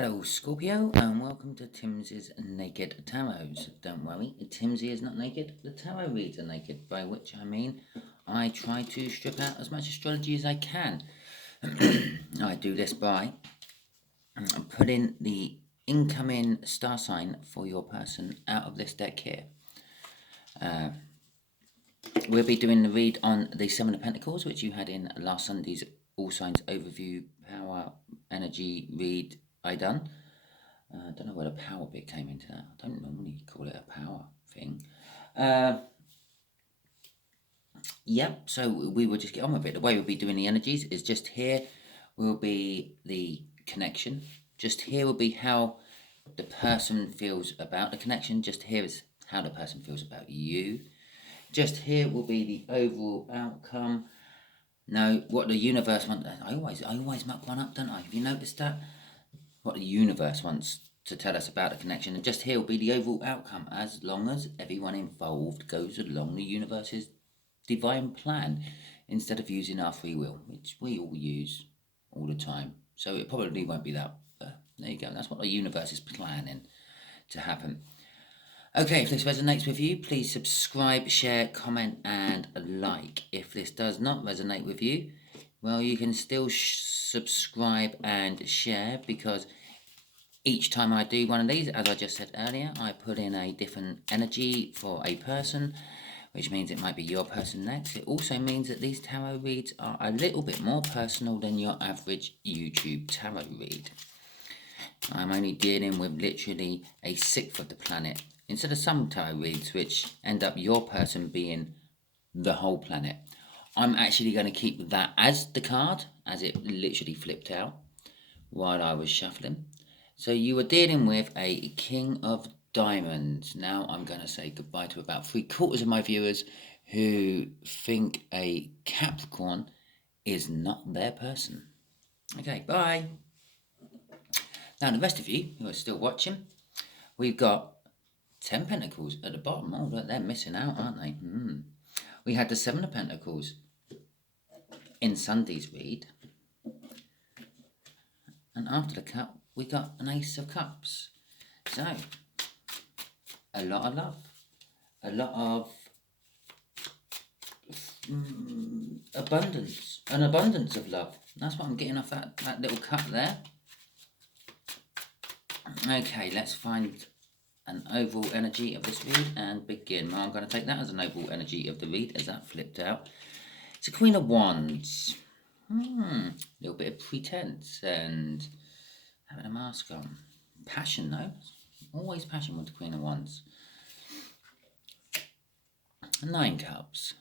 Hello Scorpio and welcome to Timsy's Naked Tarot. Don't worry, Timsy is not naked, the tarot reads are naked, by which I mean I try to strip out as much astrology as I can. I do this by putting the incoming star sign for your person out of this deck here. We'll be doing the read on the Seven of Pentacles, which you had in last Sunday's All Signs Overview Power Energy read I done. I don't know where the power bit came into that. I don't normally call it a power thing. Yep, so we will just get on with it. The way we'll be doing the energies is just here will be the connection. Just here will be how the person feels about the connection. Just here is how the person feels about you. Just here will be the overall outcome. Now, what the universe wants... I always muck one up, don't I? Have you noticed that? What the universe wants to tell us about the connection, and just here will be the overall outcome as long as everyone involved goes along the universe's divine plan instead of using our free will, which we all use all the time. So it probably won't be that. There you go. That's what the universe is planning to happen. Okay, if this resonates with you, please subscribe, share, comment, and like. If this does not resonate with you, well, you can still subscribe and share, because each time I do one of these, as I just said earlier, I put in a different energy for a person, which means it might be your person next. It also means that these tarot reads are a little bit more personal than your average YouTube tarot read. I'm only dealing with literally a sixth of the planet, instead of some tarot reads which end up your person being the whole planet. I'm actually going to keep that as the card, as it literally flipped out while I was shuffling. So you were dealing with a King of Diamonds. Now I'm going to say goodbye to about 3/4 of my viewers who think a Capricorn is not their person. Okay, bye. Now the rest of you who are still watching, we've got 10 Pentacles at the bottom. Oh, look, they're missing out, aren't they? We had the 7 of Pentacles in Sunday's read. And after the cup, we got an Ace of Cups. So, a lot of love. A lot of abundance. An abundance of love. That's what I'm getting off that little cup there. Okay, let's find an overall energy of this read and begin. Well, I'm going to take that as an overall energy of the read as that flipped out. It's a Queen of Wands. A little bit of pretense and having a mask on. Passion, though. Always passion with the Queen of Wands. 9 Cups.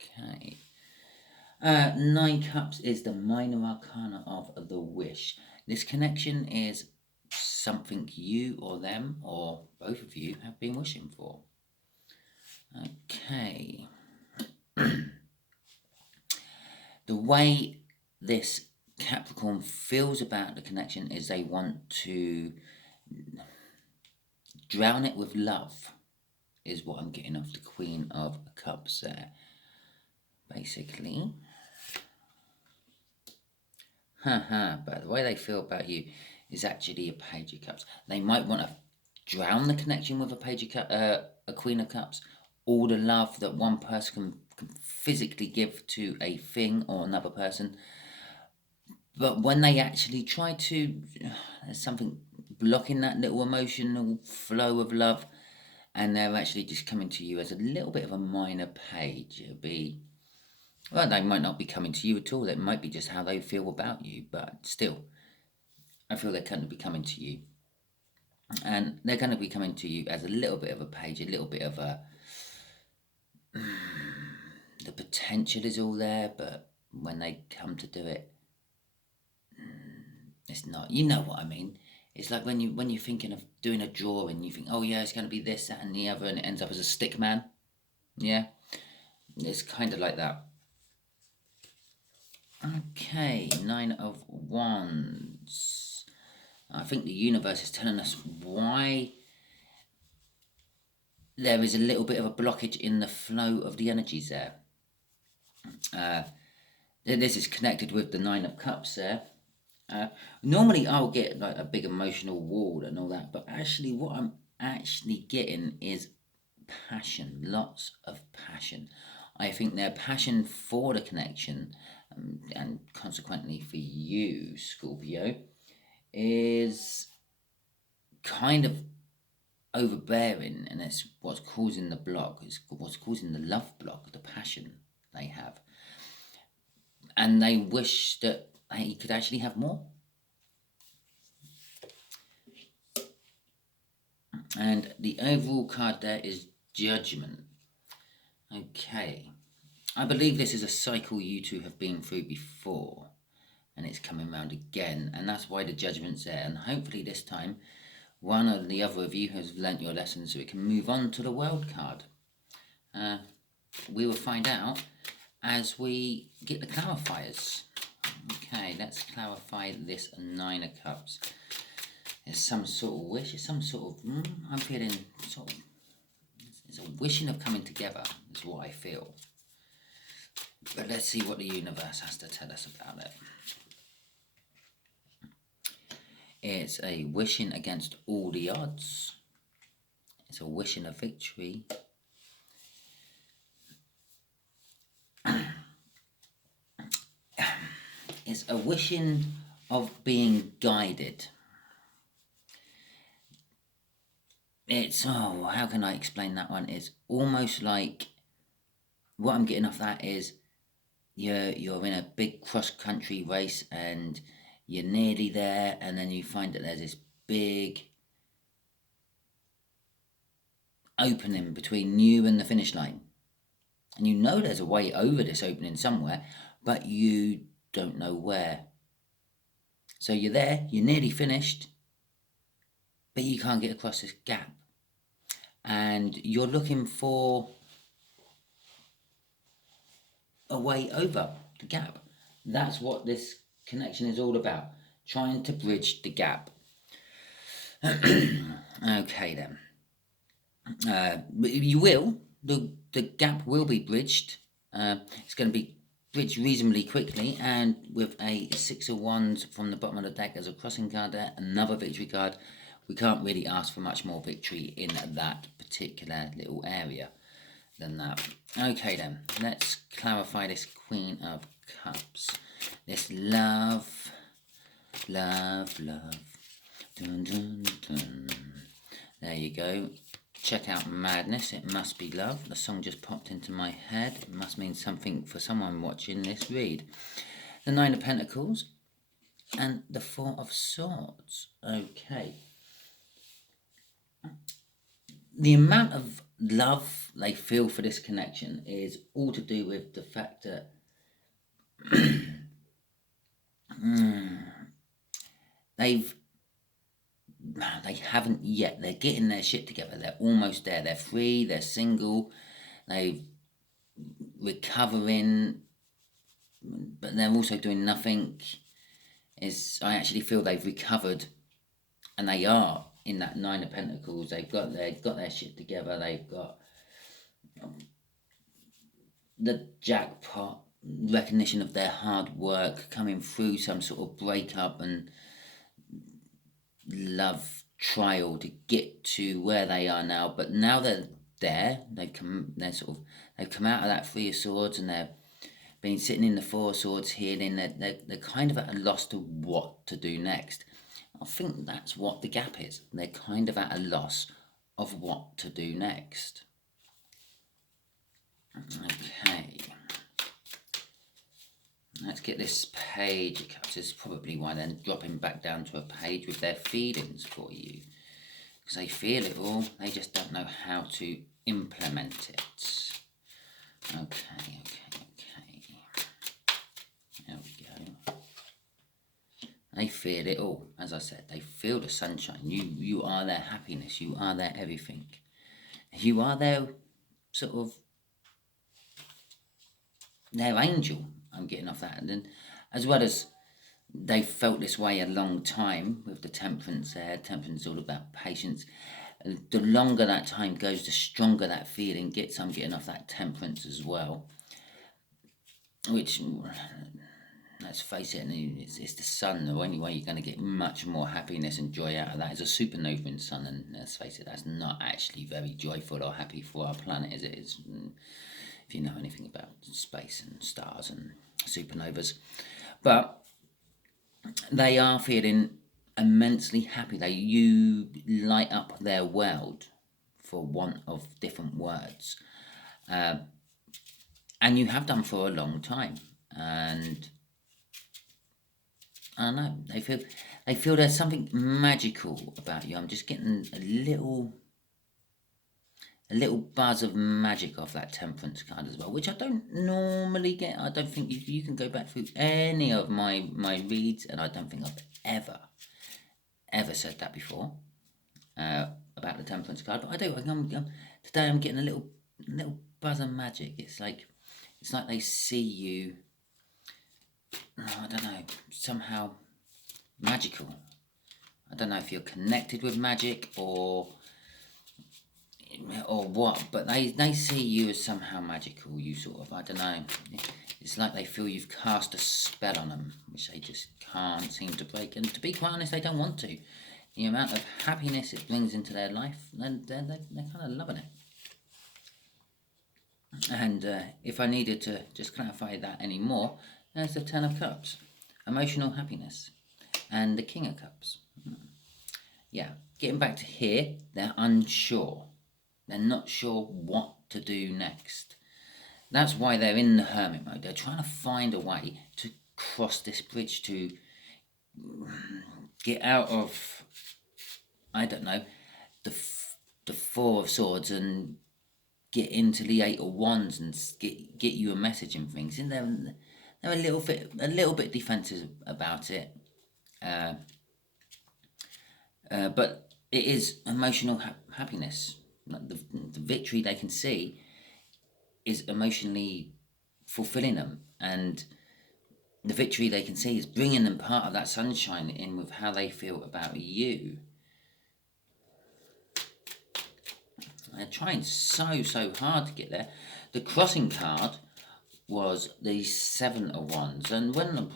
Okay. 9 Cups is the minor arcana of the wish. This connection is something you or them or both of you have been wishing for. Okay. The way this Capricorn feels about the connection is they want to drown it with love, is what I'm getting off the Queen of Cups there. Basically. But the way they feel about you is actually a Page of Cups. They might want to drown the connection with a Queen of Cups. All the love that one person can physically give to a thing or another person. But when they actually try to, there's something blocking that little emotional flow of love, and they're actually just coming to you as a little bit of a minor page. It'll be, well, they might not be coming to you at all. It might be just how they feel about you, but still, I feel they're going to be coming to you. And they're going to be coming to you as a little bit of a page, a little bit of a, the potential is all there, but when they come to do it, it's not. You know what I mean? It's like when you're thinking of doing a drawing, you think, oh yeah, it's going to be this, that, and the other, and it ends up as a stick man. Yeah, it's kind of like that. Okay, 9 of Wands. I think the universe is telling us why there is a little bit of a blockage in the flow of the energies there. This is connected with the 9 of Cups there. Normally I'll get like a big emotional wall and all that, but actually what I'm actually getting is passion, lots of passion. I think their passion for the connection, and consequently for you, Scorpio, is kind of overbearing, and it's what's causing the block, it's what's causing the love block, the passion they have. And they wish that they could actually have more. And the overall card there is Judgment. Okay. I believe this is a cycle you two have been through before, and it's coming round again, and that's why the Judgment's there. And hopefully this time, one or the other of you has learnt your lesson so we can move on to the World card. We will find out as we get the clarifiers. Okay, let's clarify this Nine of Cups. It's some sort of wish, it's some sort of, I'm feeling sort of, it's a wishing of coming together, is what I feel. But let's see what the universe has to tell us about it. It's a wishing against all the odds. It's a wishing of victory. It's a wishing of being guided. It's, how can I explain that one? It's almost like, what I'm getting off that is, you're in a big cross-country race and you're nearly there, and then you find that there's this big opening between you and the finish line. And you know there's a way over this opening somewhere, but you don't know where. So you're there, you're nearly finished, but you can't get across this gap. And you're looking for a way over the gap. That's what this connection is all about. Trying to bridge the gap. Okay then. You will. The gap will be bridged. It's going to be bridged reasonably quickly, and with a Six of Wands from the bottom of the deck as a crossing card there, another victory card, we can't really ask for much more victory in that particular little area than that. Okay then, let's clarify this Queen of Cups. This love. Dun, dun, dun. There you go. Check out Madness, It Must Be Love. The song just popped into my head. It must mean something for someone watching this read. The Nine of Pentacles and the Four of Swords. Okay. The amount of love they feel for this connection is all to do with the fact that they haven't yet. They're getting their shit together. They're almost there. They're free. They're single. They're recovering, but they're also doing nothing. I actually feel they've recovered, and they are in that Nine of Pentacles. They've got their shit together. They've got the jackpot, recognition of their hard work, coming through some sort of breakup and love trial to get to where they are now. But now they're there. They've come out of that Three of Swords, and they've been sitting in the Four of Swords healing. They're kind of at a loss to what to do next. I think that's what the gap is. They're kind of at a loss of what to do next. Okay. Let's get this Page of Cups. This is probably why they're dropping back down to a page with their feelings for you. Because they feel it all. They just don't know how to implement it. Okay. There we go. They feel it all. As I said, they feel the sunshine. You are their happiness. You are their everything. You are their sort of their angel. I'm getting off that. And then, as well as they've felt this way a long time with the Temperance there. Temperance is all about patience. And the longer that time goes, the stronger that feeling gets. I'm getting off that Temperance as well. Which let's face it, it's the sun. The only way you're going to get much more happiness and joy out of that is a supernova in sun. And let's face it, that's not actually very joyful or happy for our planet, is it? If you know anything about space and stars and supernovas. But they are feeling immensely happy. You light up their world, for want of different words. And you have done for a long time. And I don't know, they feel there's something magical about you. I'm just getting a little buzz of magic off that Temperance card as well, which I don't normally get. I don't think you can go back through any of my reads, and I don't think I've ever said that before about the Temperance card. But I do. Today I'm getting a little buzz of magic. It's like they see you. I don't know, somehow magical. I don't know if you're connected with magic or what, but they see you as somehow magical. You sort of, I don't know, it's like they feel you've cast a spell on them, which they just can't seem to break. And to be quite honest, they don't want to. The amount of happiness it brings into their life, they're kind of loving it. And if I needed to just clarify that any more, there's the Ten of Cups, emotional happiness, and the King of Cups. Yeah, getting back to here, they're unsure. They're not sure what to do next. That's why they're in the hermit mode. They're trying to find a way to cross this bridge, to get out of, I don't know, the Four of Swords and get into the Eight of Wands and get you a message and things. And they're a little bit defensive about it, but it is emotional happiness. The victory they can see is emotionally fulfilling them, and the victory they can see is bringing them part of that sunshine in with how they feel about you. They're trying so hard to get there. The crossing card was the Seven of Wands, and when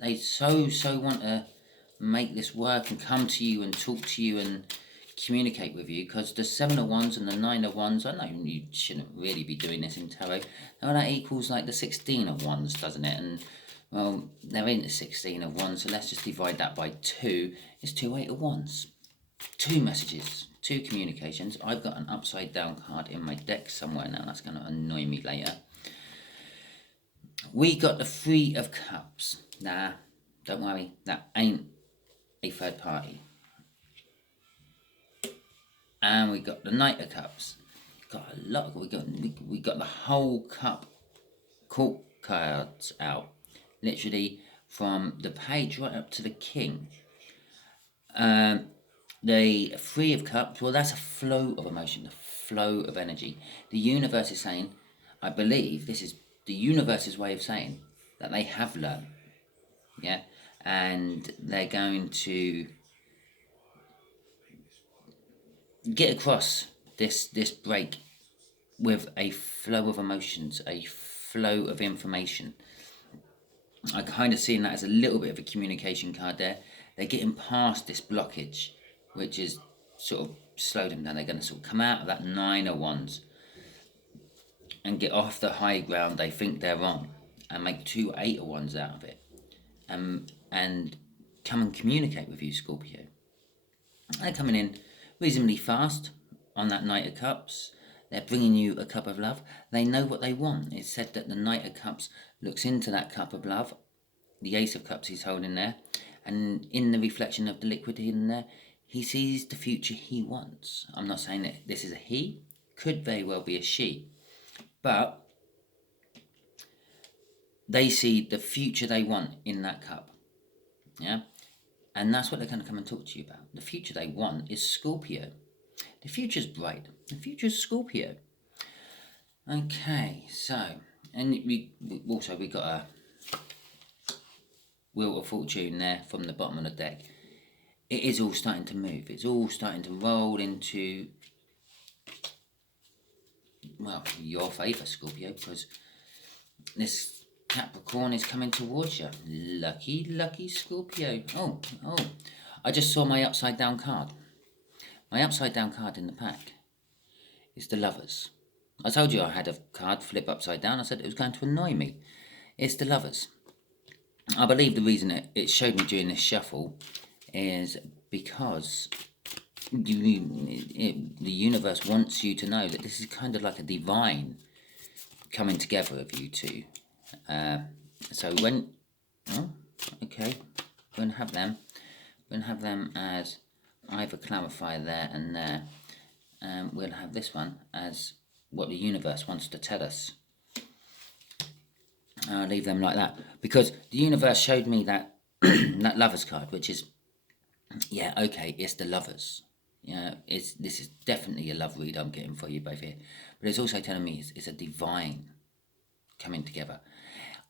they so want to make this work and come to you and talk to you and communicate with you, because the Seven of Wands and the Nine of Wands, I know you shouldn't really be doing this in tarot, now that equals like the 16 of Wands, doesn't it? And well, they're in the 16 of Wands, so let's just divide that by 2. It's 2 Eight of Wands. 2 messages, 2 communications. I've got an upside down card in my deck somewhere now, that's going to annoy me later. We got the Three of Cups. Nah, don't worry, that ain't a third party. And we got the Knight of Cups. Got a lot. We got the whole cup court cards out, literally from the page right up to the King. The Three of Cups. Well, that's a flow of emotion, a flow of energy. The universe is saying, I believe this is the universe's way of saying that they have learned, yeah, and they're going to get across this break with a flow of emotions, a flow of information. I kind of seen that as a little bit of a communication card there. They're getting past this blockage, which is sort of slowed them down. They're going to sort of come out of that Nine of Wands and get off the high ground they think they're on and make 2 Eight of Wands out of it, and come and communicate with you, Scorpio. They're coming in reasonably fast on that Knight of Cups. They're bringing you a cup of love. They know what they want. It's said that the Knight of Cups looks into that cup of love, the Ace of Cups he's holding there, and in the reflection of the liquid in there, he sees the future he wants. I'm not saying that this is a he, could very well be a she, but they see the future they want in that cup, yeah? And that's what they're going to come and talk to you about. The future they want is Scorpio. The future's bright. The future's Scorpio. Okay, so, and we got a Wheel of Fortune there from the bottom of the deck. It is all starting to move. It's all starting to roll into, well, your favour, Scorpio, because this Capricorn is coming towards you. Lucky, lucky Scorpio. Oh. I just saw my upside down card. My upside down card in the pack is the Lovers. I told you I had a card flip upside down. I said it was going to annoy me. It's the Lovers. I believe the reason it showed me during this shuffle is because the universe wants you to know that this is kind of like a divine coming together of you two. So when... Oh, okay. We're going to have them. We're going to have them as either clarify there and there. We'll have this one as what the universe wants to tell us. I'll leave them like that because the universe showed me that that Lovers card, which is, yeah, okay, it's the Lovers. Yeah, this is definitely a love read I'm getting for you both here, but it's also telling me it's a divine coming together.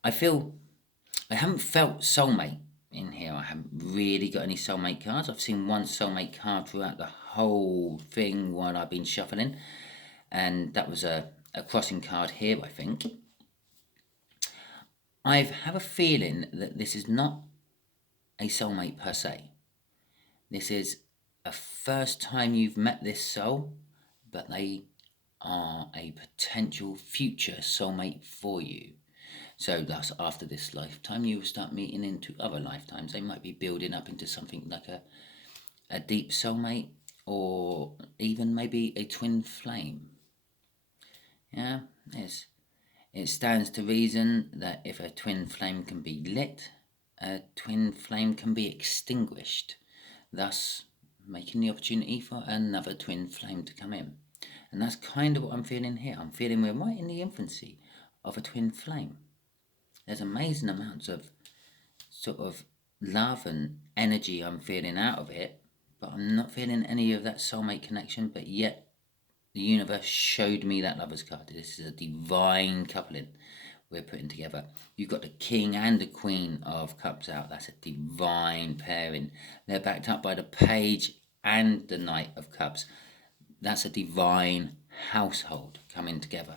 I haven't felt soulmate in here. I haven't really got any soulmate cards. I've seen one soulmate card throughout the whole thing while I've been shuffling, and that was a crossing card here, I think. I have a feeling that this is not a soulmate per se. This is a first time you've met this soul, but they are a potential future soulmate for you. So thus, after this lifetime, you will start meeting into other lifetimes. They might be building up into something like a deep soulmate, or even maybe a twin flame. Yeah, it stands to reason that if a twin flame can be lit, a twin flame can be extinguished, thus making the opportunity for another twin flame to come in. And that's kind of what I'm feeling here. I'm feeling we're right in the infancy of a twin flame. There's amazing amounts of sort of love and energy I'm feeling out of it, but I'm not feeling any of that soulmate connection, but yet the universe showed me that Lovers card. This is a divine coupling we're putting together. You've got the King and the Queen of Cups out. That's a divine pairing. They're backed up by the Page and the Knight of Cups. That's a divine household coming together.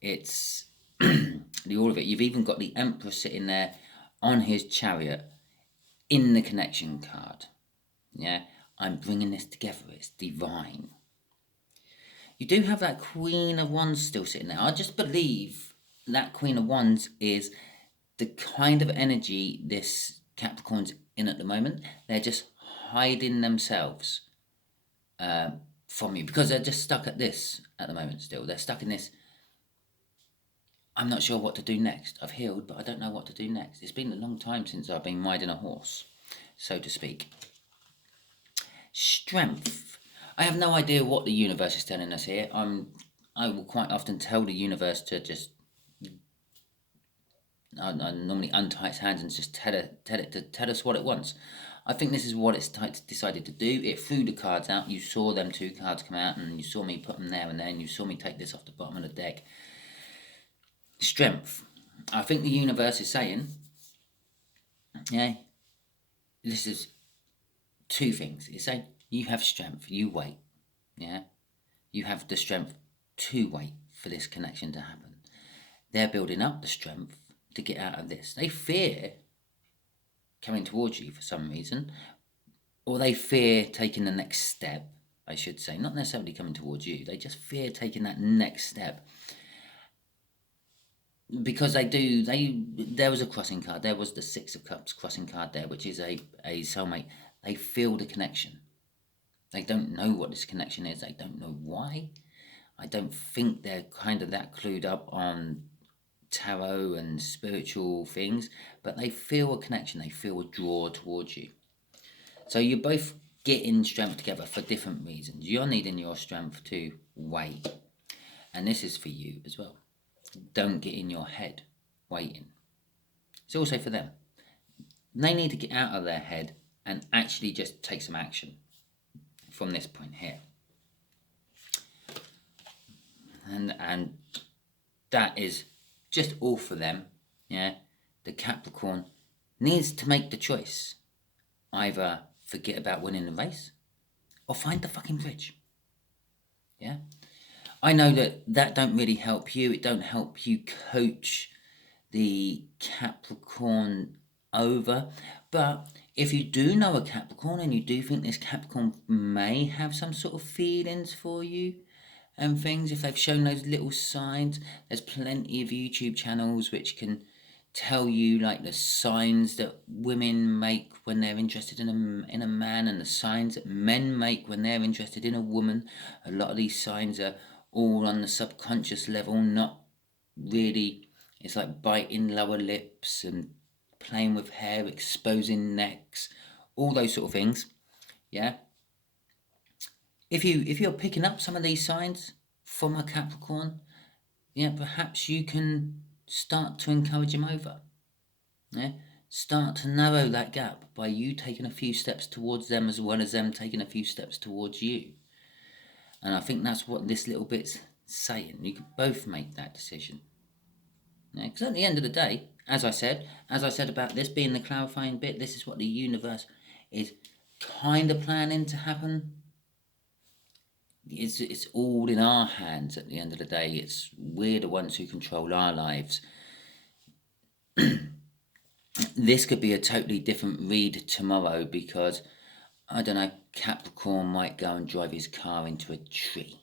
It's all of it. You've even got the Emperor sitting there on his chariot in the connection card. Yeah, I'm bringing this together. It's divine. You do have that Queen of Wands still sitting there. I just believe that Queen of Wands is the kind of energy this Capricorn's in at the moment. They're just hiding themselves from you because they're just stuck at this at the moment still. They're stuck in this, I'm not sure what to do next. I've healed, but I don't know what to do next. It's been a long time since I've been riding a horse, so to speak. Strength. I have no idea what the universe is telling us here. I will quite often tell the universe to just... I normally untie its hands and just tell it to tell us what it wants. I think this is what it's decided to do. It threw the cards out. You saw them two cards come out, and you saw me put them there and there, and you saw me take this off the bottom of the deck. Strength. I think the universe is saying, yeah, this is two things. It's saying you have strength, you wait. Yeah, you have the strength to wait for this connection to happen. They're building up the strength to get out of this. They fear coming towards you for some reason, or they fear taking the next step, I should say. Not necessarily coming towards you. They just fear taking that next step. Because there was a crossing card. There was the Six of Cups crossing card there, which is a soulmate. They feel the connection. They don't know what this connection is. They don't know why. I don't think they're kind of that clued up on tarot and spiritual things, but they feel a connection. They feel a draw towards you. So you're both getting strength together for different reasons. You're needing your strength to wait. And this is for you as well. Don't get in your head waiting. It's also for them. They need to get out of their head and actually just take some action from this point here. And that is just all for them. Yeah, the Capricorn needs to make the choice. Either forget about winning the race or find the fucking bridge. Yeah. I know that don't really help you. It don't help you coach the Capricorn over. But if you do know a Capricorn and you do think this Capricorn may have some sort of feelings for you and things, if they've shown those little signs, there's plenty of YouTube channels which can tell you like the signs that women make when they're interested in a man, and the signs that men make when they're interested in a woman. A lot of these signs are all on the subconscious level, not really. It's like biting lower lips and playing with hair, exposing necks, all those sort of things. Yeah. If you're picking up some of these signs from a Capricorn, yeah, perhaps you can start to encourage him over. Yeah, start to narrow that gap by you taking a few steps towards them as well as them taking a few steps towards you. And I think that's what this little bit's saying. You could both make that decision. Because at the end of the day, as I said about this being the clarifying bit, this is what the universe is kind of planning to happen. It's all in our hands at the end of the day. We're the ones who control our lives. This could be a totally different read tomorrow because, I don't know, Capricorn might go and drive his car into a tree.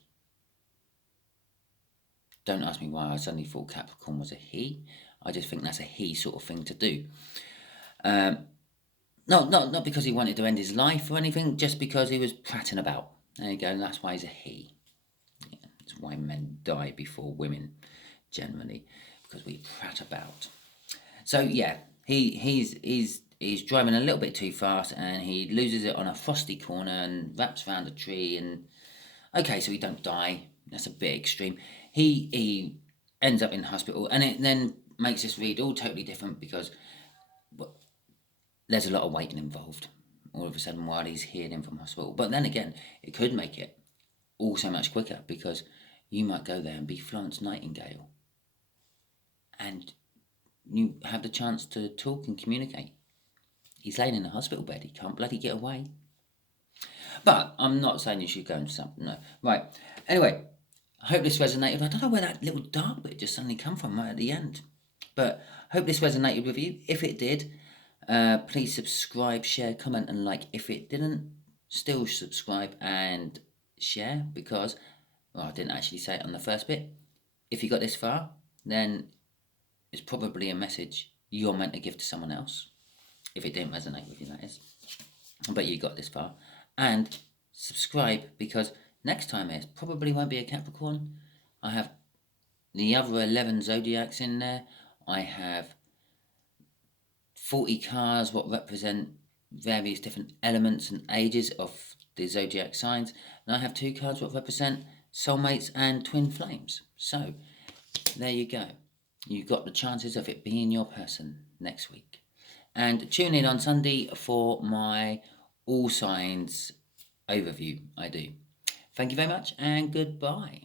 Don't ask me why I suddenly thought Capricorn was a he. I just think that's a he sort of thing to do. Not because he wanted to end his life or anything, just because he was prattling about. There you go, and that's why he's a he. Yeah, that's why men die before women, generally, because we prat about. So yeah, he's driving a little bit too fast, and he loses it on a frosty corner and wraps around a tree. And okay, so he don't die. That's a bit extreme. He ends up in hospital, and it then makes this read all totally different because there's a lot of waiting involved all of a sudden while he's healing from hospital. But then again, it could make it all so much quicker because you might go there and be Florence Nightingale and you have the chance to talk and communicate. He's laying in a hospital bed. He can't bloody get away. But I'm not saying you should go into something. No. Right. Anyway, I hope this resonated. I don't know where that little dark bit just suddenly come from right at the end. But I hope this resonated with you. If it did, please subscribe, share, comment, and like. If it didn't, still subscribe and share because, well, I didn't actually say it on the first bit. If you got this far, then it's probably a message you're meant to give to someone else. If it didn't resonate with you, that is. But you got this far. And subscribe because next time it probably won't be a Capricorn. I have the other 11 zodiacs in there. I have 40 cards what represent various different elements and ages of the zodiac signs. And I have 2 cards what represent soulmates and twin flames. So there you go. You've got the chances of it being your person next week. And tune in on Sunday for my all signs overview. I do. Thank you very much and goodbye.